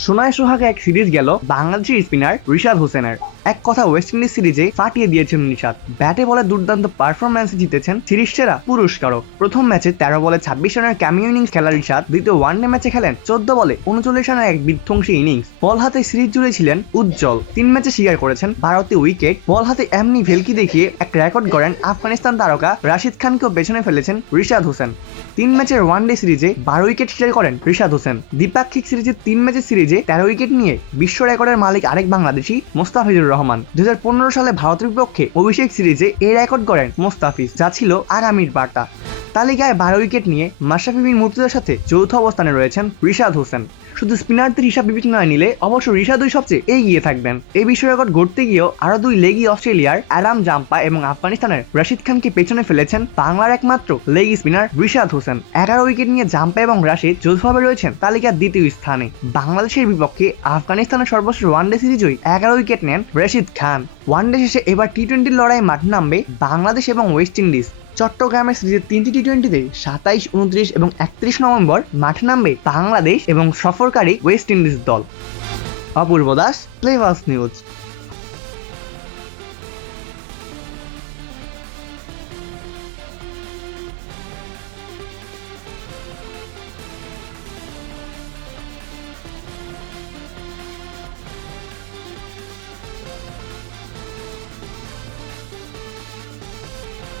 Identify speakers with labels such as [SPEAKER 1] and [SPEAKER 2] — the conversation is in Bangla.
[SPEAKER 1] সোনায় সোহাগে এক সিরিজ গেল বাংলাদেশের স্পিনার রিশাদ হোসেনের। এক কথা ওয়েস্ট ইন্ডিজ সিরিজে ফাটিয়ে দিয়েছেন নিশাদ ব্যাটে বলে দুর্দান্ত পারফরম্যান্সে জিতেছেন সিরিজ সেরা পুরস্কারও প্রথম ম্যাচে তেরো বলে ছাব্বিশ রানের ক্যামিও ইনিংস খেলা রিশাদ দ্বিতীয় ওয়ানডে ম্যাচে খেলেন চোদ্দ বলে উনচল্লিশ রানের এক বিধ্বংসী ইনিংস বল হাতে সিরিজ জুড়ে ছিলেন উজ্জ্বল। তিন ম্যাচে শিকার করেছেন ভারতীয় উইকেট বল হাতে এমনি ভেলকি দেখিয়ে এক রেকর্ড গড়েন আফগানিস্তান তারকা রাশিদ খানকেও পেছনে ফেলেছেন রিশাদ হোসেন। তিন ম্যাচের ওয়ানডে সিরিজে বারো উইকেট শিকার করেন রিশাদ হোসেন। দ্বিপাক্ষিক সিরিজের তিন ম্যাচের সিরিজে তেরো উইকেট নিয়ে বিশ্ব রেকর্ডের মালিক আরেক বাংলাদেশি মোস্তাফিজুর রহমান। দু হাজার পনেরো সালে ভারতের বিপক্ষে অভিষেক সিরিজে এই রেকর্ড করেন মোস্তাফিজ, যা ছিল আগামীর বার্তা। তালিকায় বারো উইকেট নিয়ে মাশরাফি বিন মুর্তুজার সাথে চৌথ অবস্থানে রয়েছেন রিশাদ হোসেন। শুধু স্পিনারদের হিসাব বিবেচনায় নিলে অবশ্য রিশাদই সবচেয়ে এগিয়ে থাকবেন। এই বিশ্ব রেকর্ড গড়তে গিয়েও আরও দুই লেগি অস্ট্রেলিয়ার অ্যাডাম জাম্পা এবং আফগানিস্তানের রাশিদ খানকে পেছনে ফেলেছেন বাংলার একমাত্র লেগ স্পিনার রিশাদ হোসেন। এগারো উইকেট নিয়ে জাম্পা এবং রাশিদ যৌথভাবে রয়েছেন তালিকার দ্বিতীয় স্থানে। বাংলাদেশের বিপক্ষে আফগানিস্তানের সর্বশেষ ওয়ানডে সিরিজই এগারো উইকেট নেন রশিদ খান। ওয়ানডে শেষে এবার টি টোয়েন্টির লড়াই মাঠ নামবে বাংলাদেশ এবং ওয়েস্ট ইন্ডিজ। চট্টগ্রামের সিরিজের তিনটি টি টোয়েন্টিতে সাতাইশ, উনত্রিশ এবং একত্রিশ নভেম্বর মাঠে নামবে বাংলাদেশ এবং সফরকারী ওয়েস্ট ইন্ডিজ দল। অপূর্ব দাস প্লেভার্স নিউজ